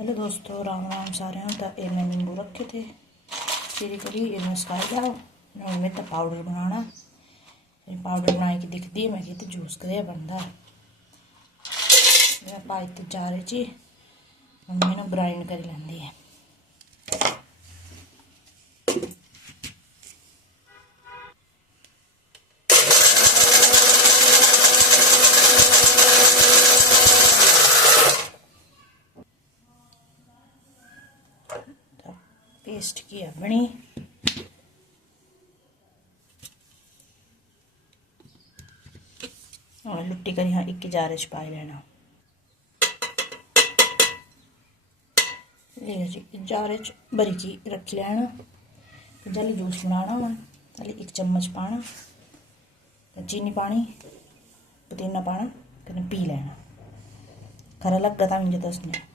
Hello दोस्तों, राम राम सारे। तो ये मैं नींबू रखे थे तेरी करी इन्हें सकाई जाओ मैं तो पाउडर बनाना। पाउडर बनाए कि दिखती है मैं कि जूस करिए बनता मैं पाई तो जा रही थी मम्मी ने ग्राइंड कर लेंदी है। पेस्ट की है बनी और लुट्टी करी हाँ एक जार च पाई लेना। जी जार च भरी की रखी लेना। जल्दी जूस बनाना वा ताली 1 चम्मच पाना, चीनी पानी, पुदीना पाना, कने पी लेना। खरा लगता था मुझे दसने।